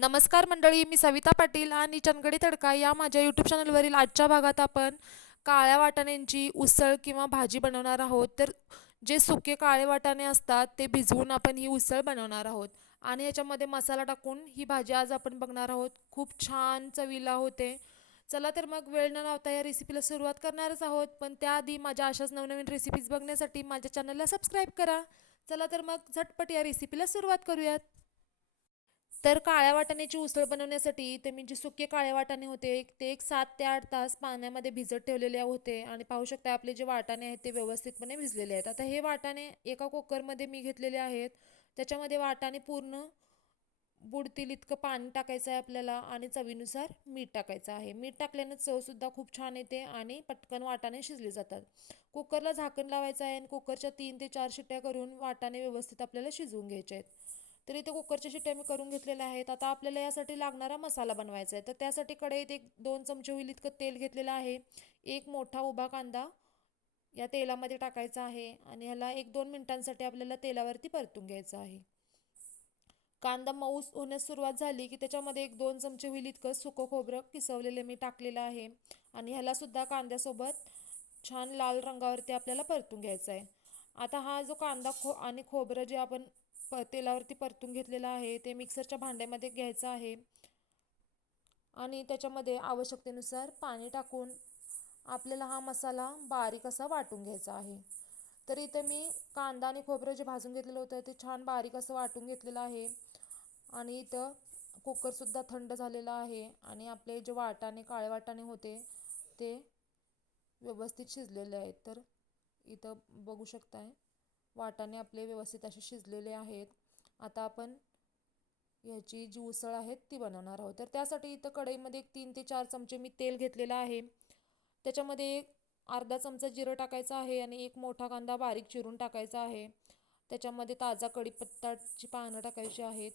नमस्कार मंडळी मी सविता पाटील आणि चनगडी तडका या माझ्या यूट्यूब चॅनलवरील आजच्या भागात आपण काळ्या वाटाण्यांची उसळ किंवा भाजी बनवणार आहोत. तर जे सुके काळे वाटाणे असतात ते भिजवून आपण ही उसळ बनवणार आहोत. आणि याच्यामध्ये मसाला टाकून ही भाजी आज आपण बघणार आहोत. खूप छान चवीला होते. चला तर मग वेळ न लावता या रेसिपीला सुरुवात करणारच आहोत. पण त्याआधी माझ्या अशाच नवनवीन रेसिपीज बघण्यासाठी माझ्या चॅनलला सबस्क्राईब करा. चला तर मग झटपट या रेसिपीला सुरुवात करूयात. तर काळ्या वाटाण्याची उसळ बनवण्यासाठी ते मी जे सुके काळे वाटाणे होते. ते एक सात ते आठ तास पाण्यामध्ये भिजत ठेवलेले होते आणि पाहू शकता आपले जे वाटाणे आहेत ते व्यवस्थितपणे भिजलेले आहेत. आता हे वाटाणे एका कुकरमध्ये मी घेतलेले आहेत. त्याच्यामध्ये वाटाणे पूर्ण बुडतील इतकं पाणी टाकायचं आहे आपल्याला आणि चवीनुसार मीठ टाकायचं आहे. मीठ टाकल्यानं चवसुद्धा खूप छान येते आणि पटकन वाटाणे शिजले जातात. कुकरला झाकण लावायचं आहे आणि कुकरच्या तीन ते चार शिट्ट्या करून वाटाणे व्यवस्थित आपल्याला शिजवून घ्यायचे आहेत. तर इथे कुकरच्या शिट्ट्या मी करून घेतलेल्या आहेत. आता आपल्याला यासाठी लागणारा मसाला बनवायचा आहे. तर त्यासाठी कढईत एक दोन चमचे होईल इतकं तेल घेतलेलं आहे. एक मोठा उभा कांदा या तेलामध्ये टाकायचा आहे आणि ह्याला एक दोन मिनिटांसाठी आपल्याला तेलावरती परतून घ्यायचं आहे. कांदा मऊस होण्यास सुरुवात झाली की त्याच्यामध्ये एक दोन चमचे होईल इतकं सुकं खोबरं किसवलेलं मी टाकलेलं आहे. आणि ह्यालासुद्धा कांद्यासोबत छान लाल रंगावरती आपल्याला परतून घ्यायचं आहे. आता हा जो कांदा खो आणि खोबरं जे आपण प तेलावरती परतून घेतलेलं आहे. ते मिक्सरच्या भांड्यामध्ये घ्यायचं आहे. आणि त्याच्यामध्ये आवश्यकतेनुसार पाणी टाकून आपल्याला हा मसाला बारीक असा वाटून घ्यायचा आहे. तर इथं मी कांदा आणि खोबरं जे भाजून घेतलेलं होतं ते छान बारीक असं वाटून घेतलेलं आहे. आणि इथं कुकरसुद्धा थंड झालेला आहे. आणि आपले जे वाटाणे काळे वाटाणे होते ते व्यवस्थित शिजलेले आहेत. तर इथं बघू शकताय. वाटाणे आपले व्यवस्थित असे शिजलेले आहेत. आता आपण ह्याची जी उसळ आहे ती बनवणार आहोत. तर त्यासाठी इथं कढईमध्ये एक तीन ते चार चमचे मी तेल घेतलेलं आहे. त्याच्यामध्ये एक अर्धा चमचा जिरं टाकायचं आहे आणि एक मोठा कांदा बारीक चिरून टाकायचा आहे. त्याच्यामध्ये ताजा कढीपत्ताची पानं टाकायची आहेत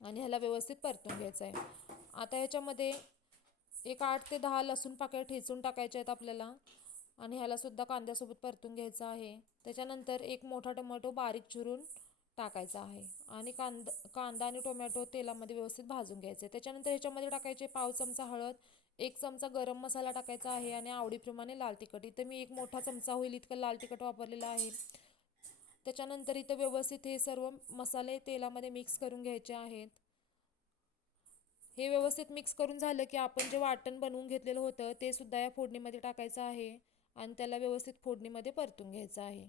आणि ह्याला व्यवस्थित परतून घ्यायचं आहे. आता ह्याच्यामध्ये एक आठ ते दहा लसूण पाकळ्या ठेचून टाकायच्या आहेत आपल्याला. आणि ह्यालासुद्धा कांद्यासोबत परतून घ्यायचं आहे. त्याच्यानंतर एक मोठा टोमॅटो बारीक चिरून टाकायचा आहे. आणि कांद कांदा आणि टोमॅटो तेलामध्ये व्यवस्थित भाजून घ्यायचे. त्याच्यानंतर ह्याच्यामध्ये टाकायचे पाव चमचा हळद एक चमचा गरम मसाला टाकायचा आहे आणि आवडीप्रमाणे लाल तिखट. इथं मी एक मोठा चमचा होईल इतकं लाल तिखट वापरलेलं आहे. त्याच्यानंतर इथं व्यवस्थित हे सर्व मसाले तेलामध्ये मिक्स करून घ्यायचे आहेत. हे व्यवस्थित मिक्स करून झालं की आपण जे वाटण बनवून घेतलेलं होतं ते सुद्धा या फोडणीमध्ये टाकायचं आहे. आणि त्याला व्यवस्थित फोडणीमध्ये परतून घ्यायचं आहे.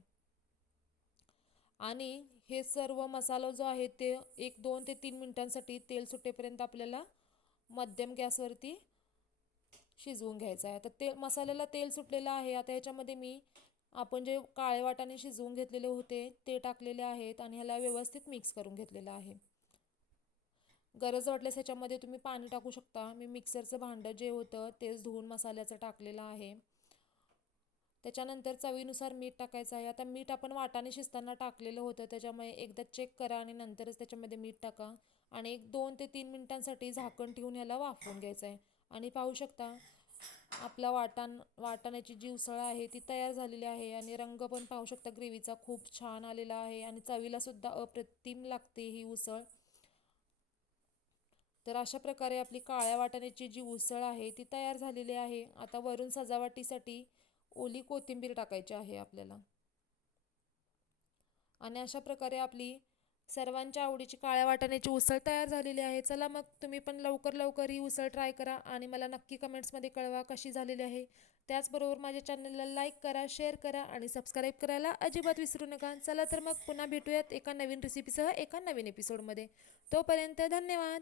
आणि हे सर्व मसाला जो आहे ते एक दोन ते तीन मिनटांसाठी तेल सुटेपर्यंत आपल्याला मध्यम गॅसवरती शिजवून घ्यायचं आहे. आता ते मसाल्याला तेल सुटलेलं आहे. आता याच्यामध्ये मी आपण जे काळे वाटाने शिजवून घेतलेले होते ते टाकलेले आहेत आणि ह्याला व्यवस्थित मिक्स करून घेतलेलं आहे. गरज वाटल्यास ह्याच्यामध्ये तुम्ही पाणी टाकू शकता. मी मिक्सरचं भांडं जे होतं तेच धुवून मसाल्याचं टाकलेलं आहे. त्याच्यानंतर चवीनुसार मीठ टाकायचं आहे. आता मीठ आपण वाटाने शिजताना टाकलेलं होतं. त्याच्यामुळे एकदा चेक करा आणि नंतरच त्याच्यामध्ये मीठ टाका. आणि एक दोन ते तीन मिनटांसाठी झाकण ठेवून ह्याला वाफवून घ्यायचं आहे. आणि पाहू शकता आपला वाटाण वाटाण्याची जी उसळ आहे ती तयार झालेली आहे. आणि रंग पण पाहू शकता ग्रेव्हीचा खूप छान आलेला आहे. आणि चवीलासुद्धा अप्रतिम लागते ही उसळ. तर अशा प्रकारे आपली काळ्या वाटाण्याची जी उसळ आहे ती तयार झालेली आहे. आता वरून सजावटीसाठी ओली कोथिंबीर टाकायची आहे आपल्याला. आणि अशा प्रकारे आपली सर्वांच्या आवडीची काळ्या वाटाण्याची उसळ तयार झालेली आहे. चला मग तुम्ही पण लवकर लवकर ही उसळ ट्राय करा आणि मला नक्की कमेंट्समध्ये कळवा कशी झालेली आहे. त्याचबरोबर माझ्या चॅनलला लाईक करा शेअर करा आणि सबस्क्राईब करायला अजिबात विसरू नका. चला तर मग पुन्हा भेटूयात एका नवीन रेसिपीसह एका नवीन एपिसोडमध्ये तोपर्यंत धन्यवाद!